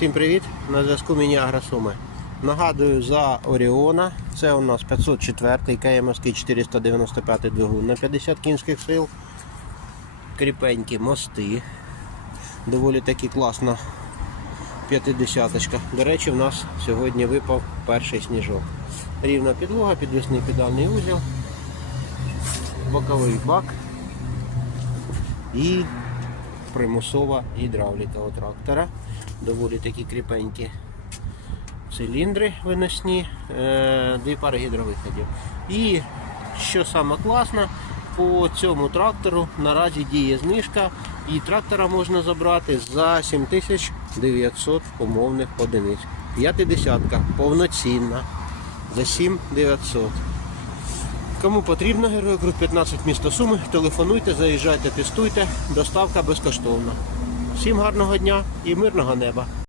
Всім привіт! На зв'язку Міні Агросуми. Нагадую за Оріона. Це у нас 504 КМСК 495 двигун на 50 кінських сил. Кріпенькі мости. Доволі таки класна 50 До речі, в нас сьогодні випав перший сніжок. Рівна підлога, підвісний педальний узел, боковий бак і примусова гідравліка у трактора. Доволі такі кріпенькі циліндри виносні, е, дві пари гідровиходів. І що саме класно, по цьому трактору наразі діє знижка, і трактора можна забрати за 7900 умовних одиниць. П'ятидесятка повноцінна за 7900. Кому потрібно Герой Крут 15 місто Суми, телефонуйте, заїжджайте, тестуйте, доставка безкоштовна. Всім гарного дня і мирного неба!